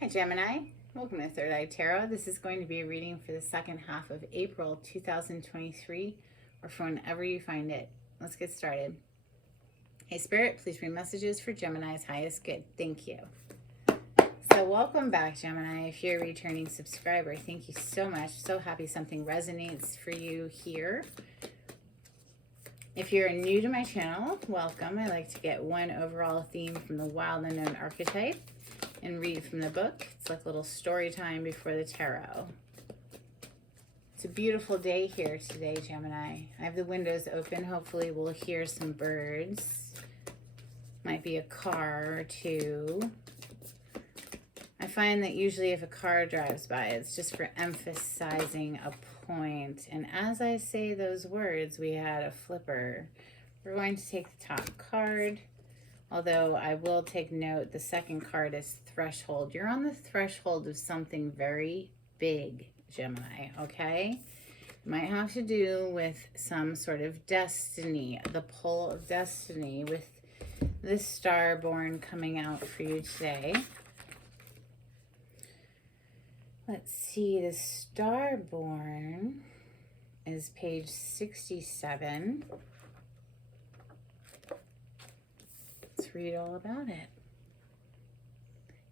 Hi Gemini, welcome to Third Eye Tarot. This is going to be a reading for the second half of April 2023, or for whenever you find it. Let's get started. Hey Spirit, please read messages for Gemini's highest good. Thank you. So welcome back, Gemini. If you're a returning subscriber, thank you so much. So happy something resonates for you here. If you're new to my channel, welcome. I like to get one overall theme from the wild unknown archetype and read from the book. It's like a little story time before the tarot. It's a beautiful day here today, Gemini. I have the windows open. Hopefully we'll hear some birds. Might be a car or two. I find that usually if a car drives by, it's just for emphasizing a point. And as I say those words, we had a flipper. We're going to take the top card. Although I will take note, the second card is threshold. You're on the threshold of something very big, Gemini, okay? It might have to do with some sort of destiny, the pull of destiny, with this star born coming out for you today. Let's see, the star born is page 67. Let's read all about it.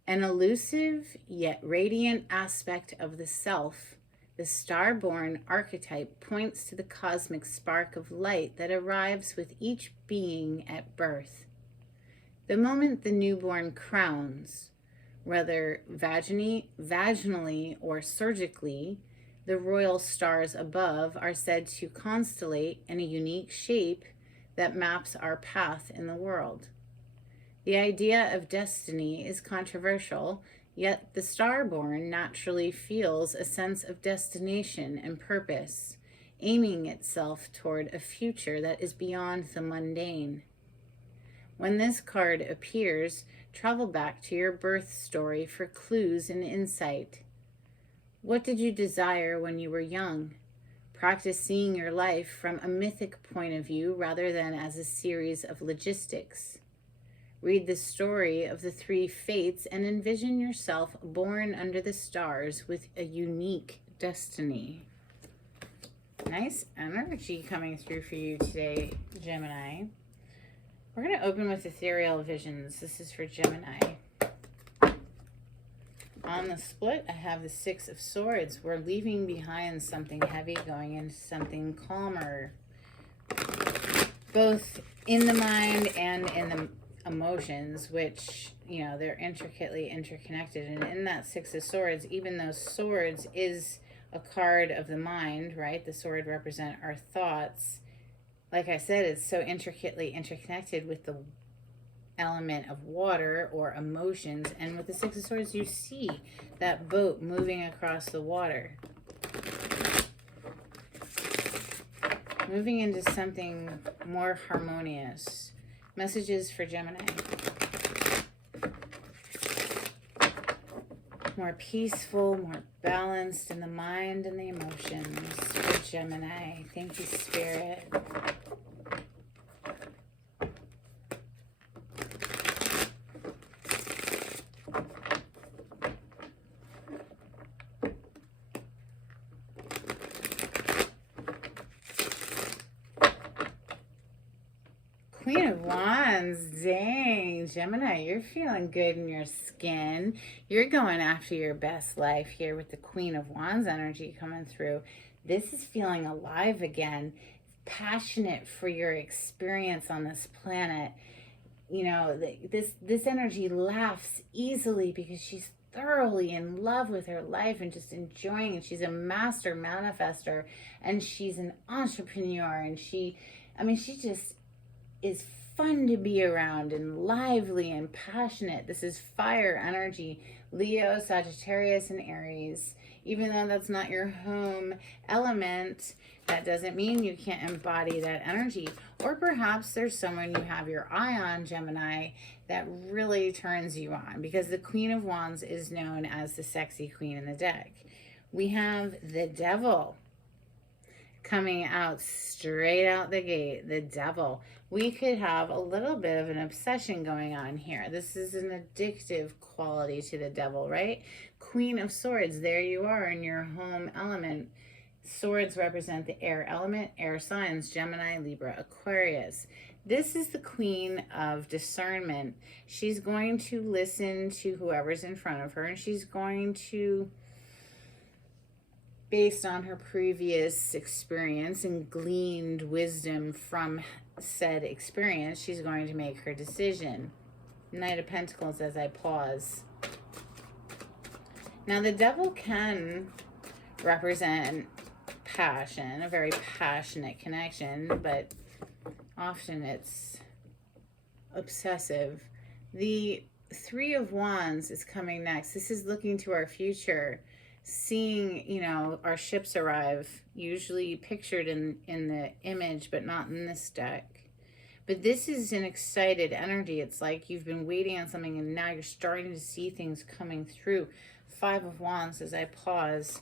An elusive yet radiant aspect of the self, the star-born archetype points to the cosmic spark of light that arrives with each being at birth. The moment the newborn crowns, whether vaginally or surgically, the royal stars above are said to constellate in a unique shape that maps our path in the world. The idea of destiny is controversial, yet the star-born naturally feels a sense of destination and purpose, aiming itself toward a future that is beyond the mundane. When this card appears, travel back to your birth story for clues and insight. What did you desire when you were young? Practice seeing your life from a mythic point of view rather than as a series of logistics. Read the story of the three fates and envision yourself born under the stars with a unique destiny. Nice energy coming through for you today, Gemini. We're going to open with ethereal visions. This is for Gemini. On the split, I have the Six of Swords. We're leaving behind something heavy, going into something calmer, both in the mind and in the emotions, which, you know, they're intricately interconnected. And in that Six of Swords, even though swords is a card of the mind, right? The sword represent our thoughts. Like I said, it's so intricately interconnected with the element of water or emotions. And with the Six of Swords, you see that boat moving across the water, moving into something more harmonious. Messages for Gemini. More peaceful, more balanced in the mind and the emotions for Gemini. Thank you, Spirit. Queen of Wands, dang, Gemini, you're feeling good in your skin. You're going after your best life here with the Queen of Wands energy coming through. This is feeling alive again, passionate for your experience on this planet. You know, this energy laughs easily because she's thoroughly in love with her life and just enjoying it. She's a master manifester and she's an entrepreneur, and she just is fun to be around and lively and passionate. This is fire energy, Leo, Sagittarius, and Aries. Even though that's not your home element, that doesn't mean you can't embody that energy. Or perhaps there's someone you have your eye on, Gemini, that really turns you on, because the Queen of Wands is known as the sexy queen in the deck. We have the Devil. Coming out straight out the gate, the devil. We could have a little bit of an obsession going on here. This is an addictive quality to the devil, right? Queen of Swords, there you are in your home element. Swords represent the air element, air signs, Gemini, Libra, Aquarius. This is the queen of discernment. She's going to listen to whoever's in front of her, and she's going to, based on her previous experience and gleaned wisdom from said experience, she's going to make her decision. Knight of Pentacles as I pause. Now the devil can represent passion, a very passionate connection, but often it's obsessive. The Three of Wands is coming next. This is looking to our future, seeing, you know, our ships arrive, usually pictured in the image, but not in this deck. But this is an excited energy. It's like you've been waiting on something and now you're starting to see things coming through. Five of Wands as I pause.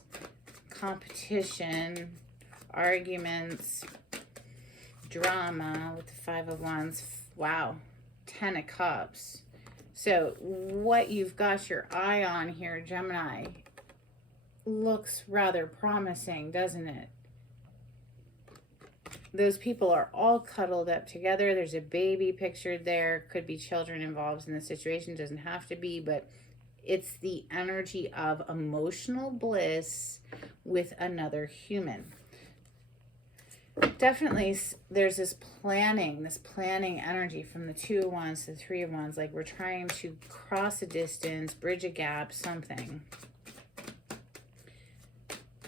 Competition, arguments, drama with the Five of Wands. Wow. 10 of Cups. So what you've got your eye on here, Gemini, looks rather promising, doesn't it? Those people are all cuddled up together. There's a baby pictured there. Could be children involved in the situation. Doesn't have to be, but it's the energy of emotional bliss with another human. Definitely there's this planning energy from the Two of Wands to the Three of Wands, like we're trying to cross a distance, bridge a gap, something.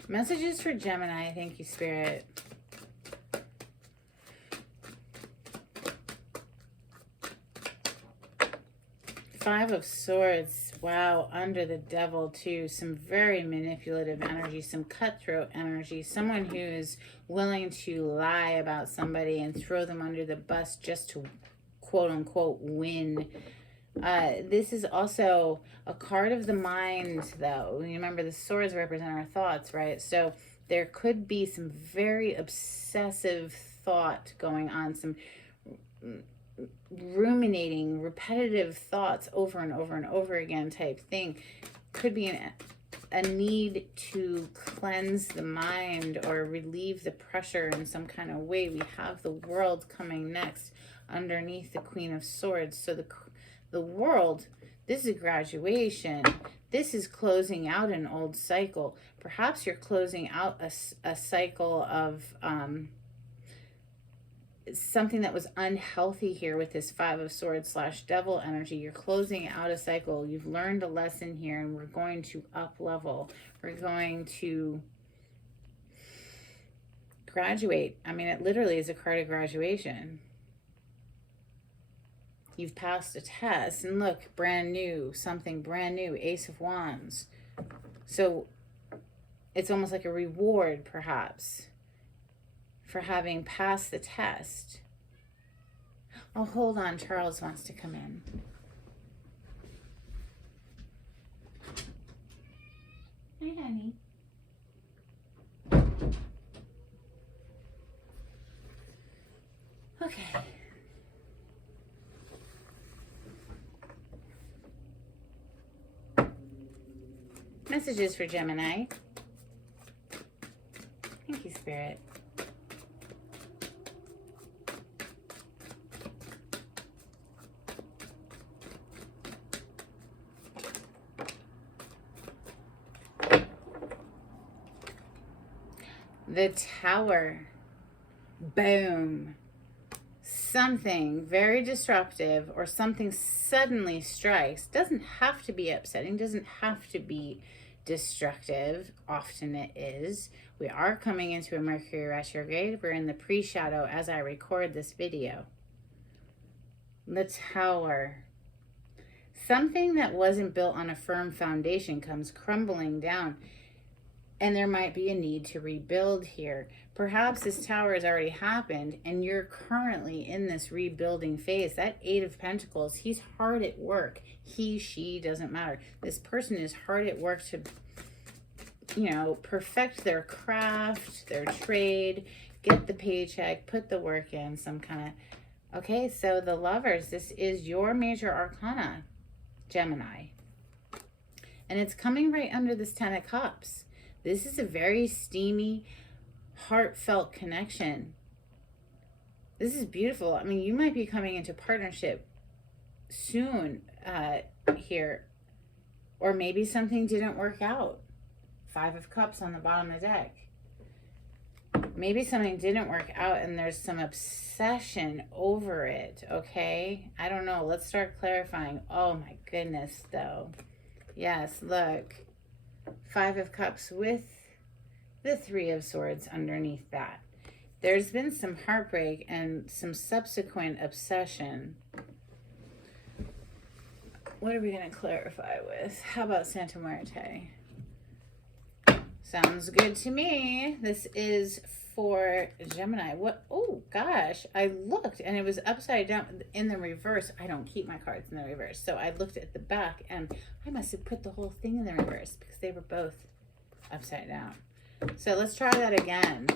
Messages for Gemini. Thank you, Spirit. Five of Swords. Wow, under the devil too. Some very manipulative energy, some cutthroat energy. Someone who is willing to lie about somebody and throw them under the bus just to quote unquote win. This is also a card of the mind, though. Remember, the swords represent our thoughts, right? So there could be some very obsessive thought going on, some ruminating, repetitive thoughts over and over and over again type thing. Could be a need to cleanse the mind or relieve the pressure in some kind of way. We have the World coming next underneath the Queen of Swords. So the World, this is a graduation. This is closing out an old cycle. Perhaps you're closing out a cycle of something that was unhealthy here with this Five of Swords / devil energy. You're closing out a cycle. You've learned a lesson here, and we're going to up level. We're going to graduate. I mean, it literally is a card of graduation. You've passed a test, and look, brand new, something brand new, Ace of Wands. So it's almost like a reward, perhaps, for having passed the test. Oh, hold on. Charles wants to come in. Hi, honey. Okay. Messages for Gemini. Thank you, Spirit. The Tower. Boom. Something very disruptive or something suddenly strikes. Doesn't have to be upsetting. Doesn't have to be destructive. Often it is. We are coming into a Mercury retrograde. We're in the pre-shadow as I record this video. The Tower. Something that wasn't built on a firm foundation comes crumbling down. And there might be a need to rebuild here. Perhaps this tower has already happened and you're currently in this rebuilding phase. That Eight of Pentacles, he's hard at work. He, she, doesn't matter. This person is hard at work to, you know, perfect their craft, their trade, get the paycheck, put the work in, some kind of, okay, so the Lovers, this is your major arcana, Gemini. And it's coming right under this 10 of Cups. This is a very steamy, heartfelt connection. This is beautiful. I mean, you might be coming into partnership soon here. Or maybe something didn't work out. 5 of Cups on the bottom of the deck. Maybe something didn't work out and there's some obsession over it, okay? I don't know. Let's start clarifying. Oh my goodness, though. Yes, look. 5 of Cups with the 3 of Swords underneath that. There's been some heartbreak and some subsequent obsession. What are we going to clarify with? How about Santa Muerte? Sounds good to me. This is for Gemini. What? Oh, gosh. I looked and it was upside down in the reverse. I don't keep my cards in the reverse. So I looked at the back and I must have put the whole thing in the reverse because they were both upside down. So let's try that again.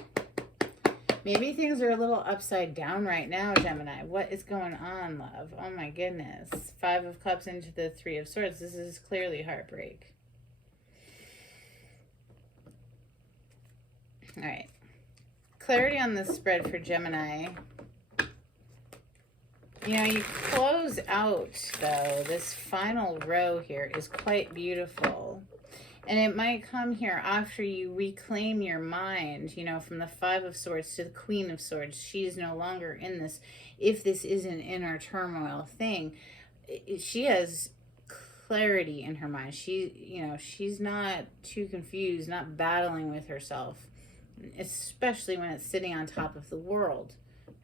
Maybe things are a little upside down right now, Gemini. What is going on, love? Oh my goodness. 5 of Cups into the 3 of Swords. This is clearly heartbreak. All right. Clarity on the spread for Gemini. You know, you close out, though. This final row here is quite beautiful. And it might come here after you reclaim your mind, you know, from the 5 of Swords to the Queen of Swords. She's no longer in this. If this is an inner turmoil thing, she has clarity in her mind. She, you know, she's not too confused, not battling with herself, especially when it's sitting on top of the world,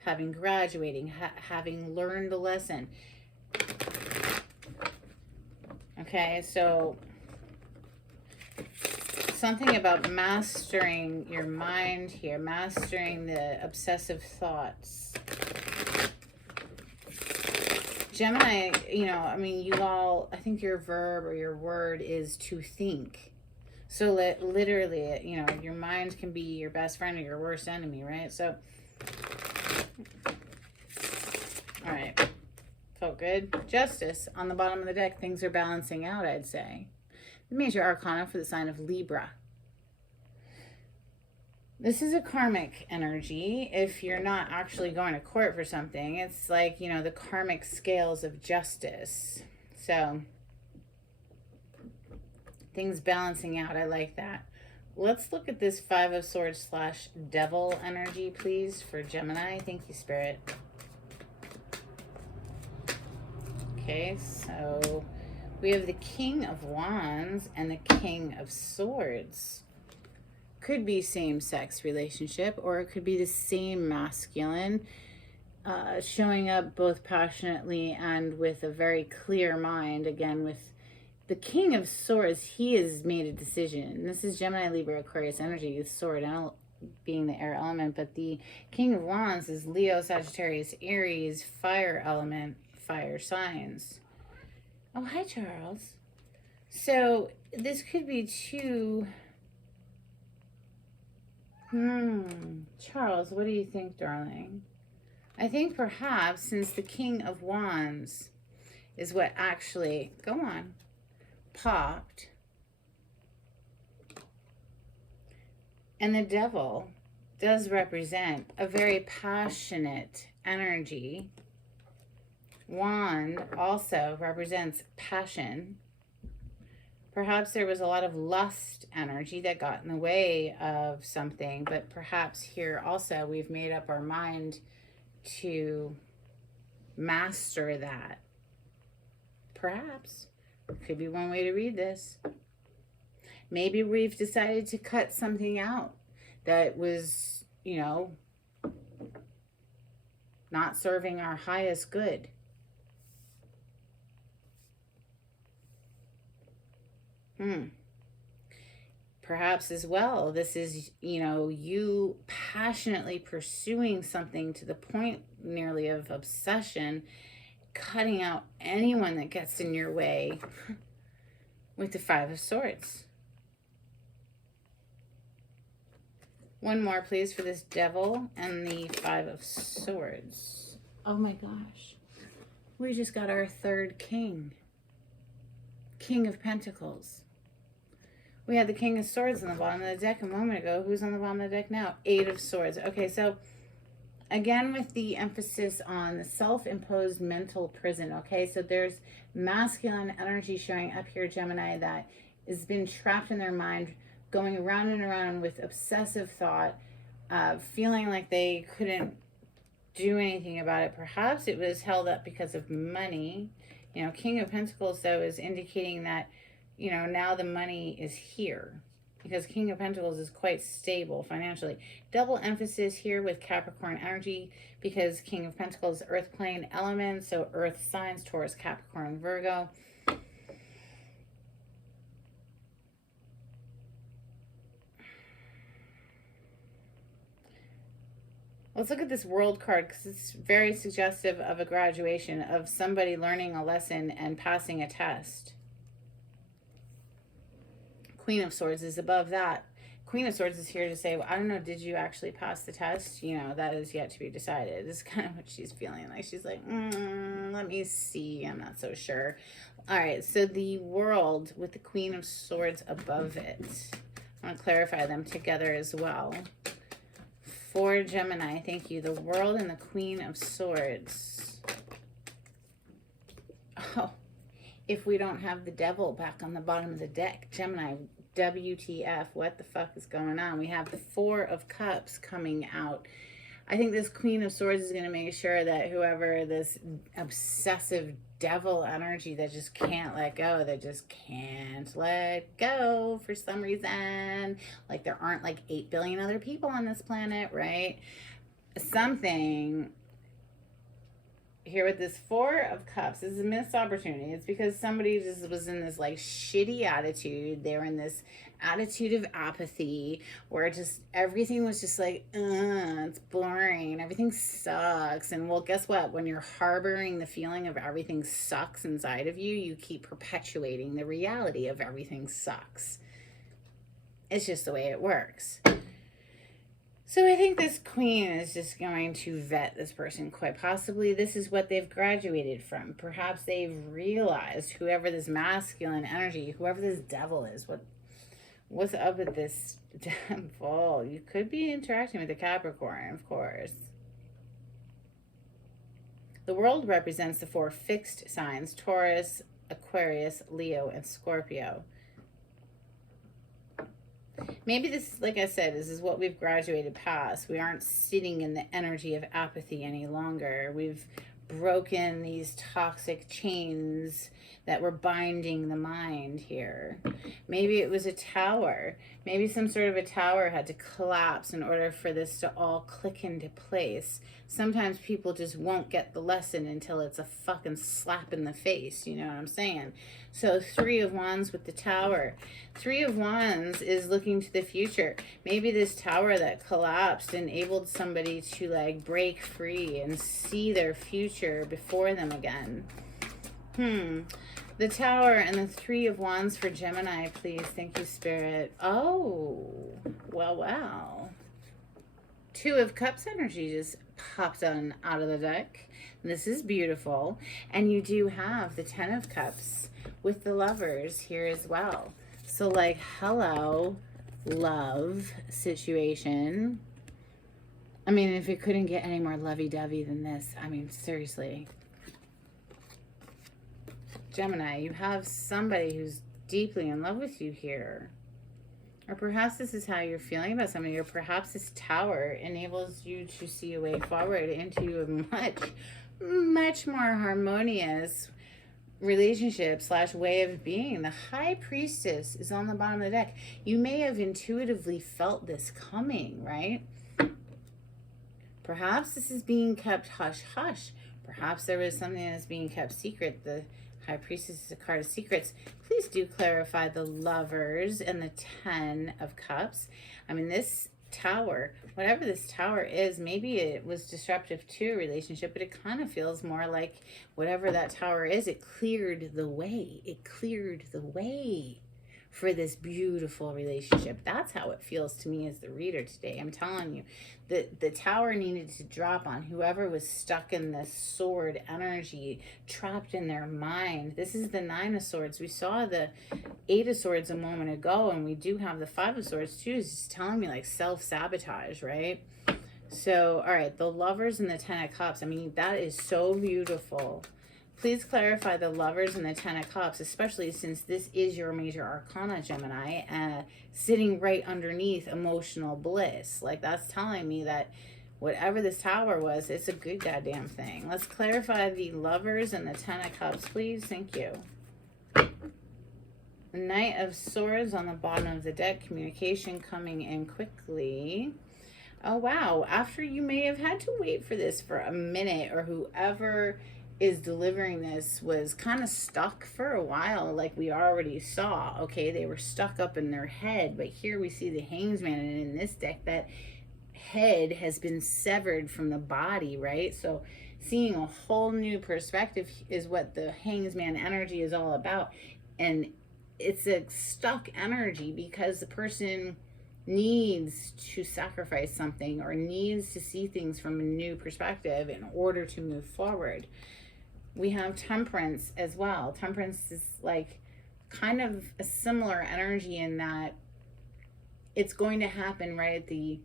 having graduating, having learned a lesson. Okay, so something about mastering your mind here, mastering the obsessive thoughts. Gemini, you know, I mean, you all, I think your verb or your word is to think. So literally, you know, your mind can be your best friend or your worst enemy, right? So, all right, felt good. Justice on the bottom of the deck. Things are balancing out, I'd say. The major arcana for the sign of Libra. This is a karmic energy. If you're not actually going to court for something, it's like, you know, the karmic scales of justice. So things balancing out. I like that. Let's look at this 5 of Swords / devil energy, please, for Gemini. Thank you, Spirit. Okay, so we have the King of Wands and the King of Swords. Could be same-sex relationship, or it could be the same masculine showing up both passionately and with a very clear mind. Again, with the King of Swords, he has made a decision. This is Gemini, Libra, Aquarius energy, sword being the air element, but the King of Wands is Leo, Sagittarius, Aries, fire element, fire signs. Oh, hi, Charles. So this could be two. Charles, what do you think, darling? I think perhaps since the King of Wands is what actually, go on, popped, and the devil does represent a very passionate energy. Wand also represents passion. Perhaps there was a lot of lust energy that got in the way of something, but perhaps here also we've made up our mind to master that. Perhaps. Could be one way to read this. Maybe we've decided to cut something out that was, you know, not serving our highest good. Perhaps as well, this is, you know, you passionately pursuing something to the point nearly of obsession, cutting out anyone that gets in your way with the 5 of Swords. One more, please, for this devil and the Five of Swords. Oh my gosh. We just got our third king. King of Pentacles. We had the King of Swords on the bottom of the deck a moment ago. Who's on the bottom of the deck now? Eight of Swords. Okay, so again, with the emphasis on the self-imposed mental prison, okay? So there's masculine energy showing up here, Gemini, that has been trapped in their mind, going around and around with obsessive thought, feeling like they couldn't do anything about it. Perhaps it was held up because of money. You know, King of Pentacles, though, is indicating that, you know, now the money is here, because King of Pentacles is quite stable financially. Double emphasis here with Capricorn energy, because King of Pentacles, earth plane element, so earth signs, Taurus, Capricorn, Virgo. Let's look at this World card, because it's very suggestive of a graduation, of somebody learning a lesson and passing a test. Queen of Swords is above that. Queen of Swords is here to say, well, I don't know, did you actually pass the test? You know, that is yet to be decided. This is kind of what she's feeling like. She's like, let me see. I'm not so sure. All right, so the World with the Queen of Swords above it. I want to clarify them together as well. For Gemini, thank you. The World and the Queen of Swords. Oh, if we don't have the Devil back on the bottom of the deck, Gemini, WTF, what the fuck is going on? We have the Four of Cups coming out. I think this Queen of Swords is going to make sure that whoever this obsessive devil energy that just can't let go, that just can't let go for some reason, like there aren't like 8 billion other people on this planet, right? Something here with this Four of Cups is a missed opportunity. It's because somebody just was in this like shitty attitude. They were in this attitude of apathy where just everything was just like, it's boring, everything sucks. And well, guess what? When you're harboring the feeling of everything sucks inside of you, you keep perpetuating the reality of everything sucks. It's just the way it works. So I think this queen is just going to vet this person quite possibly. This is what they've graduated from. Perhaps they've realized, whoever this masculine energy, whoever this devil is, what's up with this devil? You could be interacting with a Capricorn, of course. The World represents the 4 fixed signs: Taurus, Aquarius, Leo, and Scorpio. Maybe this, like I said, this is what we've graduated past. We aren't sitting in the energy of apathy any longer. We've broken these toxic chains that were binding the mind here. Maybe it was a tower. Maybe some sort of a tower had to collapse in order for this to all click into place. Sometimes people just won't get the lesson until it's a fucking slap in the face, you know what I'm saying? So 3 of Wands with the Tower. 3 of Wands is looking to the future. Maybe this tower that collapsed enabled somebody to like break free and see their future before them again. The Tower and the 3 of Wands for Gemini, please. Thank you, Spirit. Oh, well. 2 of Cups energy just popped on out of the deck. This is beautiful. And you do have the 10 of Cups with the Lovers here as well. So like, hello, love situation. I mean, if it couldn't get any more lovey-dovey than this, I mean, seriously. Gemini, you have somebody who's deeply in love with you here. Or perhaps this is how you're feeling about somebody, or perhaps this tower enables you to see a way forward into a much more harmonious relationship / way of being. The High Priestess is on the bottom of the deck. You may have intuitively felt this coming, right? Perhaps this is being kept hush-hush. Perhaps there was something that's being kept secret. The High Priestess is a card of secrets. Please do clarify the Lovers and the 10 of Cups. I mean, this tower, whatever this tower is, maybe it was disruptive to a relationship, but it kind of feels more like whatever that tower is, it cleared the way. It cleared the way for this beautiful relationship. That's how it feels to me as the reader today. I'm telling you, the tower needed to drop on whoever was stuck in this sword energy, trapped in their mind. This is the Nine of Swords. We saw the Eight of Swords a moment ago, and we do have the Five of Swords too. It's just telling me like self-sabotage, right? So, all right, the Lovers and the Ten of Cups. I mean, that is so beautiful. Please clarify the Lovers and the Ten of Cups, especially since this is your major arcana, Gemini, sitting right underneath emotional bliss. Like, that's telling me that whatever this tower was, it's a good goddamn thing. Let's clarify the Lovers and the Ten of Cups, please. Thank you. The Knight of Swords on the bottom of the deck. Communication coming in quickly. Oh, wow. After you may have had to wait for this for a minute, or whoever is delivering this was kind of stuck for a while, like we already saw. Okay, they were stuck up in their head, but here we see the Hangman, and in this deck that head has been severed from the body, right? So seeing a whole new perspective is what the Hangman energy is all about. And it's a stuck energy because the person needs to sacrifice something or needs to see things from a new perspective in order to move forward. We have Temperance as well. Temperance is like kind of a similar energy in that it's going to happen right at the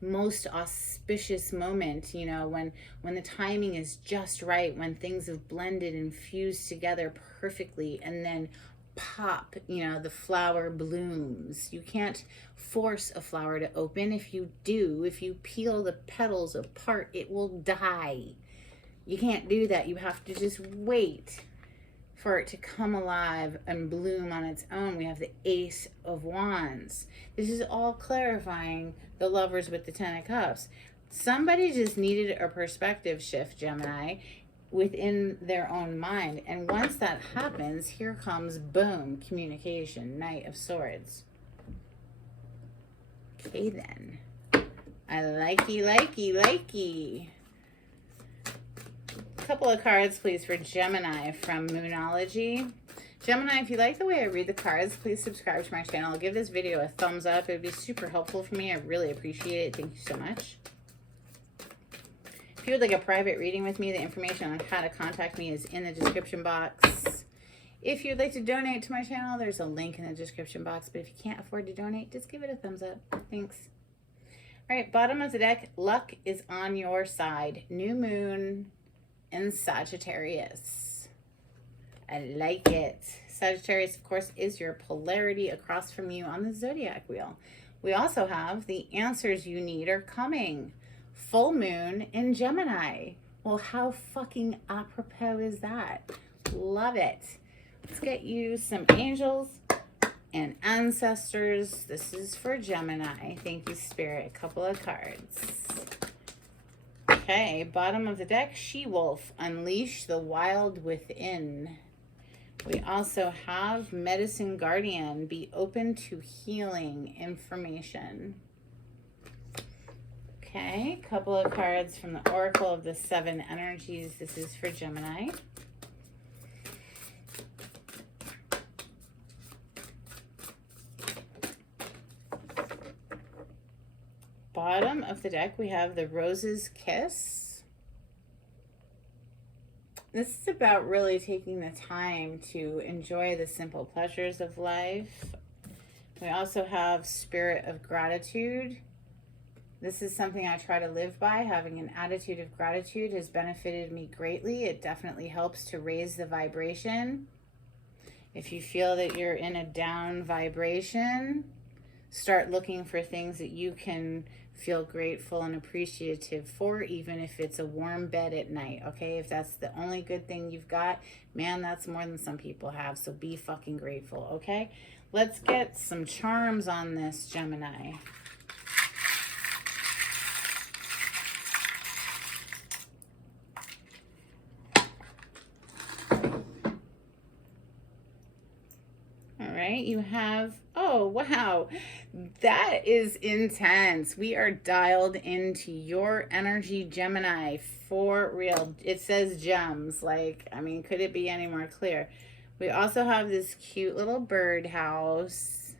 most auspicious moment, you know, when the timing is just right, when things have blended and fused together perfectly, and then pop, you know, the flower blooms. You can't force a flower to open. If you do, if you peel the petals apart, it will die. You can't do that. You have to just wait for it to come alive and bloom on its own. We have the Ace of Wands. This is all clarifying the Lovers with the Ten of Cups. Somebody just needed a perspective shift, Gemini, within their own mind. And once that happens, here comes, boom, communication, Knight of Swords. Okay, then. I likey. Couple of cards, please, for Gemini from Moonology. Gemini, if you like the way I read the cards, please subscribe to my channel. Give this video a thumbs up. It would be super helpful for me. I really appreciate it. Thank you so much. If you would like a private reading with me, the information on how to contact me is in the description box. If you'd like to donate to my channel, there's a link in the description box. But if you can't afford to donate, just give it a thumbs up. Thanks. All right, bottom of the deck, luck is on your side. New moon in Sagittarius. I like it. Sagittarius, of course, is your polarity across from you on the zodiac wheel. We also have the answers you need are coming. Full moon in Gemini. Well, how fucking apropos is that? Love it. Let's get you some angels and ancestors. This is for Gemini. Thank you, Spirit. A couple of cards. Okay, bottom of the deck, She-Wolf, unleash the wild within. We also have Medicine Guardian, be open to healing information. Okay, couple of cards from the Oracle of the Seven Energies. This is for Gemini. Bottom of the deck, we have the Rose's Kiss. This is about really taking the time to enjoy the simple pleasures of life. We also have Spirit of Gratitude. This is something I try to live by. Having an attitude of gratitude has benefited me greatly. It definitely helps to raise the vibration. If you feel that you're in a down vibration, start looking for things that you can feel grateful and appreciative for, even if it's a warm bed at night, okay? If that's the only good thing you've got, man, that's more than some people have, so be fucking grateful, okay? Let's get some charms on this, Gemini. You have, oh, wow, that is intense. We are dialed into your energy, Gemini, for real. It says gems. Like, I mean, could it be any more clear? We also have this cute little birdhouse.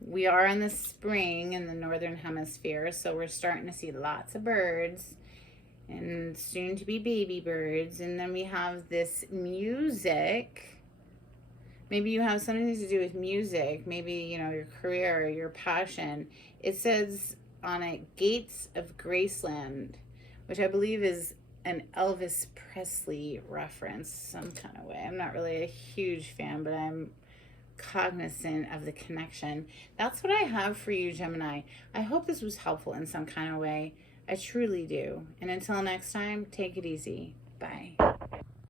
We are in the spring in the northern hemisphere, so we're starting to see lots of birds and soon to be baby birds. And then we have this music. Maybe you have something to do with music, maybe, you know, your career or your passion. It says on it, Gates of Graceland, which I believe is an Elvis Presley reference some kind of way. I'm not really a huge fan, but I'm cognizant of the connection. That's what I have for you, Gemini. I hope this was helpful in some kind of way. I truly do. And until next time, take it easy. Bye.